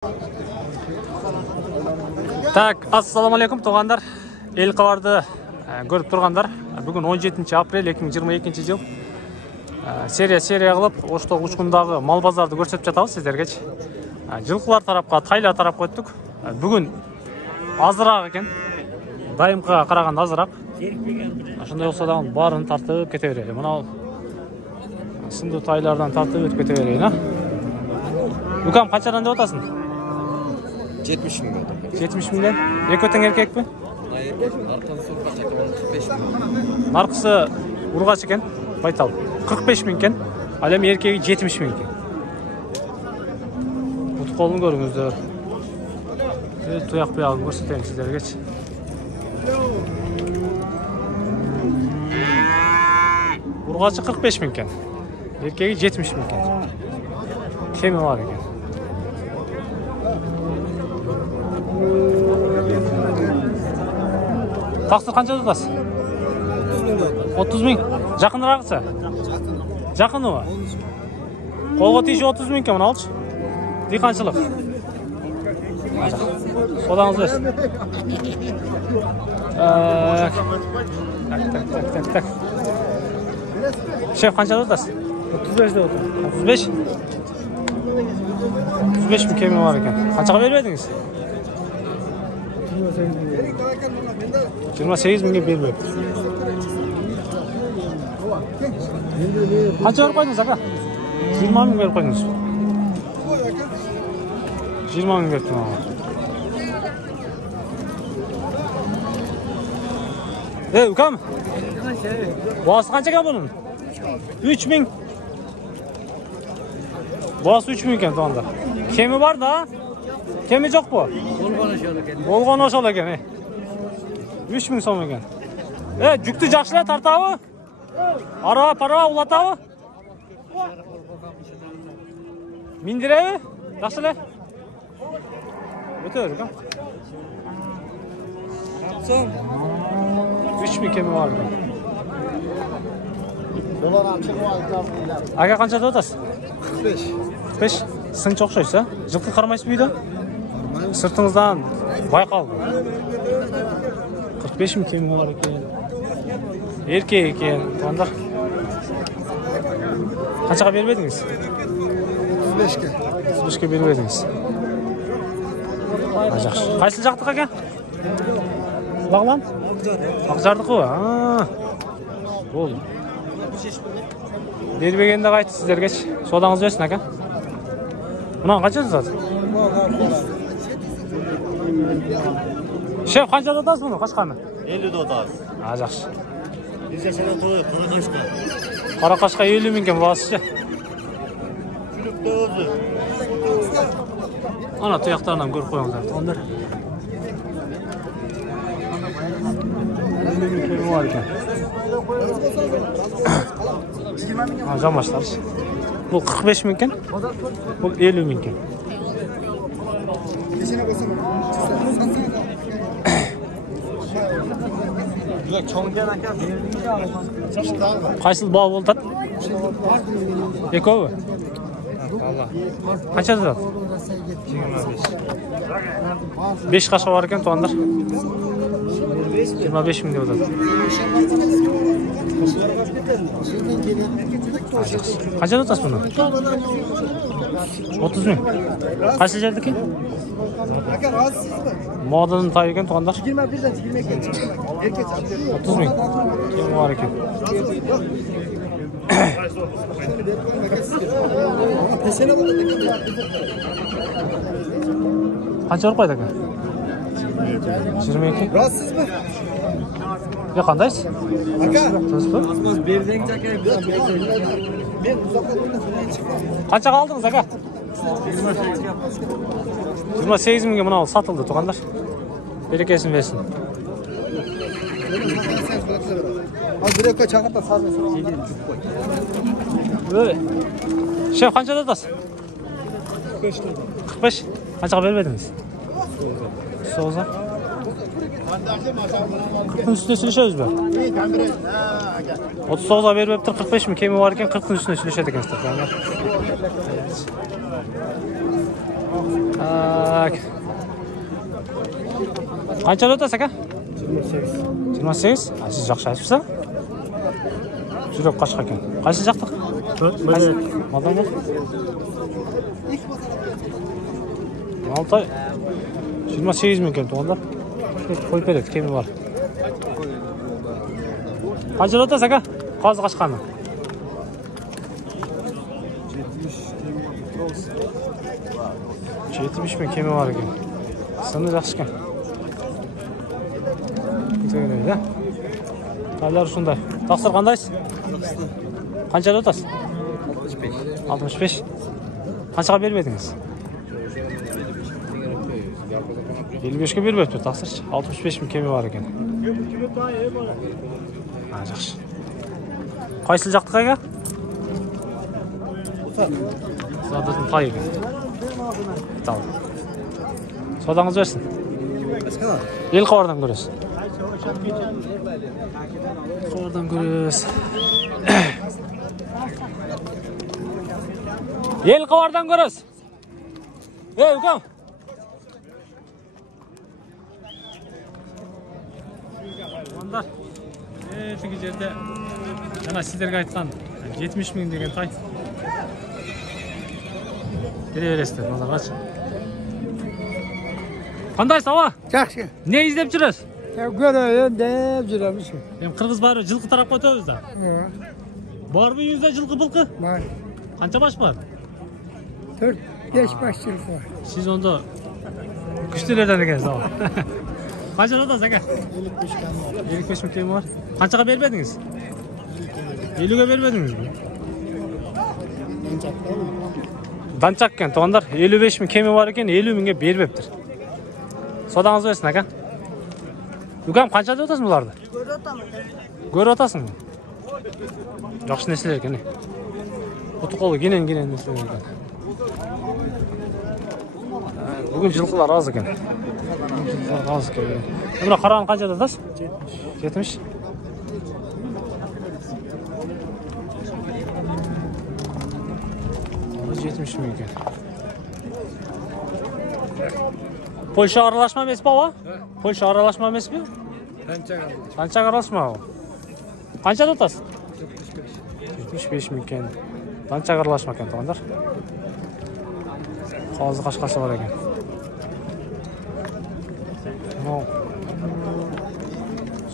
Так, ассаламу алейкум туғандар. Ел қабарды көріп тұрғандар. Бүгін 17 апрель 2022 жыл. Серия қылып, Оштоқ Учкундағы мал базарды көрсетіп жатабыз сіздерге. Жылқылар тарапқа, тайлар тарапқа өттік. Бүгін азырақ екен. Дайымға қарағанда азырақ. Шындай болса да барын тартып кете береді. Мынау сынды тайлардан тартып өтіп кете берейін. Үкам қаншадан деп отасың? 70 milyon. 70 milyon. Ек өтің еркек пе? Нарқысы ұрғаш екен, байтал. 45 min екен, әлем еркегі 70 min екен. Бұты қолын көріңіздер. Тұяқ бұяғын көрсетейін сіздерге. Ұрғашы 45 min екен, еркегі 70 min екен. Кемі бар екен. Тақсыр қанша тұтасыз? 30 min. Жақынырағысы? Жақыны ма? Қолға тейші 30 min екен, алшы. Диқаншылық. Содаңыз өз. Так. Шеф қанша тұтасыз? 35 де отыр. 35? 35 min кемі бар екен. Қаншаға бермедіңіз? 28 minге бермеп. Қанша беріп қойдыңыз, аға? 20 min беріп қойдыңыз. 20 min беріп тұрмаға. Үкам? Боғасы қанша екен бұның? 3 min. Боғасы 3 min екен туғанда. Кемі бар да? Кемі жоқ бұ? Болған ошол екен. 3 min сом екен. Жүкті жақшылай тартауы? Ара, пара, улатауы? Миндіреуі? Жақшылай? Өте өрік, 3 min кемі бар екен. Аға қанша тұтасыз? 45. Сың çok шойса? Жылқы қармайсыз бүйді? Сыртыңыздан байқалды. 45 min кемі бар екен. Еркек екен. Туғандар. Қаншаға бермедіңіз? 35-ке. 35-ке бермедіңіз. Жақсы. Қайсыл жақтық екен? Бағлан? Ақжардық қой. Болды. Бербегенде қайты сіздерге. Содаңыз өсін әке. Мұнан қанша тұтады? Шеф, қанша тұтасыз мұны, қашқаны? 50 тұтасыз. Жақсы. Біз жасаған қой, Қарақашқа. Қарақашқа 50 min кен бағасы ше? Күлікті өзі. Ана тұяқтарынан көріп қойыңыздар, тұғандар. 50 min кен бар екен. Жамаштар. Бұл 45 min кен, бұл 50 min кен. Қайсыл бау болтады? Екеуі? Қанша тұтады? 5 қашқа бар екен туғандар. 25 min деп отады. Қанша тұтасыз бұны? 30 min. Қайсы жерді екен? Моданың тай екен туғандар. 30 min. Кемі бар екен. Қанша ұрып қайды екен? 22. Рассыз ба? Қандайсыз? Қанша қалдыңыз, аға? 28 minге мұнау сатылды туғандар. Берекесін берсін. Шеф, қанша тұтасыз? 45. Қаншаға бермедіңіз? 9-а. 40'ın üstüne sürüşüyoruz be. 39'a verip 45 min kemi varken 40'ın üstüne sürüşedik. Так. Qanchada o'tasiz aka? 28. 28. Siz yaxshi aytibsiz. Juda qashqa ekan. Qaysi yoqda? Madonna. Altay. 28 ming ekan to'g'ri. Qo'yib beradi, kemi bor. Qanchada o'tasiz aka? Qozi qashqani. 70 ming kemi bor ekan. Sini yaxshi ekan. Tegaydi. Taylar shunday. Taqsir qandaysiz? Qanchada o'tasiz? 65. 65. Qanchaga bermadingiz? 55 ga beribdi taqsir. 65 ming kemi bor ekan. Ha, yaxshi. Qaysi yoqda aka? Zaten payı. Tamam. Sodanız versin. El kavardan görüyoruz. Kavardan görüyoruz. El kavardan görüyoruz. Hey Ukan. Onlar. Teki yerde yana sizlerge aytkan 70 ming degen tay. Бересіздер, мына қач. Қандай сауа? Жақсы. Не іздеп жүрсіз? Көрейін деп жүреміз. Қырғыз бары жылқы тарапқа өтеміз да. Бар ма үйіңізде жылқы былқы? Бар. Қанша баш бар? 4-5 баш жылқы бар. Сіз онда күштелерден екенсіз ау. Қанша жатасыз әке? 55 мың кем бар. Қаншаға бермедіңіз? 50-ге бермедіңіз бе? Данчак екен, тоғандар 55 мың кеми бар екен, 50 мыңға бербептір. Содаңыз өсін, әка? Үкем, қаншада өтасың бұларды? Көрі өтасың ба? Жақшы нәселер екен, не? Құты қолы кенен нәселер екен. Бүгін жылқылар аз екен. Бұна қараған қаншада өтасыз? 70. 70 ming ekan. Polsha aralashma emas bu? Polsha aralashma emasmi? Qancha aralashma bu? Qanchada o'tasiz? 75 ming ekan. Qancha aralashma ekan to'g'anlar? Qozi qashqasi bor ekan. No.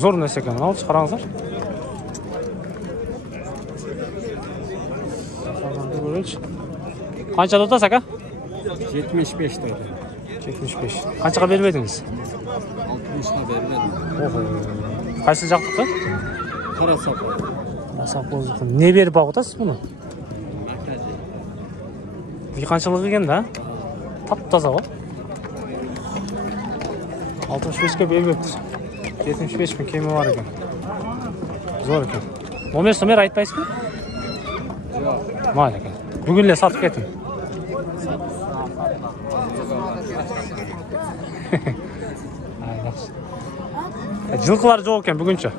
Zo'r narsa ekan, mana chiqaringizlar. Qanchada o'tasiz aka? 75 dedi. 75. Qanchaga bermadingiz? 60 ga bermedim. Oho. Qaysi yoqda? Qarasaq. Masaqo'zni. Ne berib o'tasiz buni? Qanchalik ekan-da? Top-toza o. 65 ga beribdi. 75 ming kemi bor ekan. Zo'r ekan. Nomer aytmaysizmi? Yo'q. Mayli ekan. Bugunlar sotib keting. Жылқылар жоқ екен бүгінше.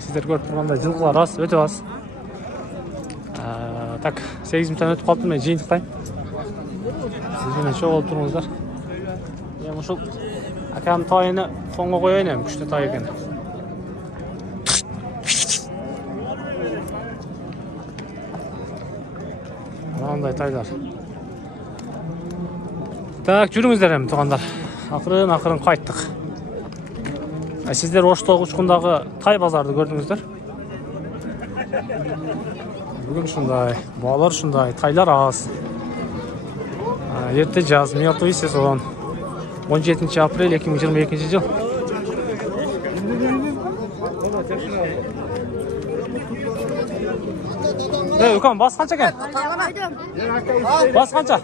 Сіздер көріп тұрғанда жылқылар аз, өте аз. Так, 8 минуттан өтіп қалыпты, мен жиынтықтайын. Сіздермен шоқ олып тұрыңыздар. Мен ұшыл әкем тайыны соңға қойайын, күшті тай екен. Мынандай тайлар. Так, жүріңіздер әмі тұғандар. Ақырын қайттық. Сіздер Оштоғы ұшқындағы тай базарды көрдіңіздер. Бүгін шындай, балар шындай, тайлар аз. Ерте жаз, мертвый сезон. 17 апрель 2022 жыл. Үкам, бас қанша екен? Бас қанша?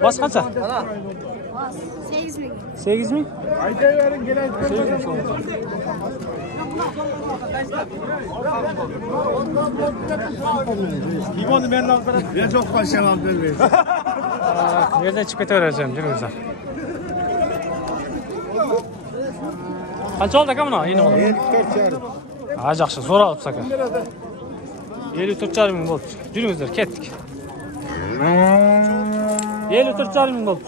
Бас қанша? 8 ming. 8 ming? Limonu ben aldım. Ben çok başarılı aldım. Yerden çıkıp vereceğim, жүріңіздер. Қанша oldu aka mına? Yeni oldu. 54,5. Жақсы, зор алыпсыз aka. 54,5 ming болды. Жүріңіздер, кеттік. 54,5 ming bo'ldi.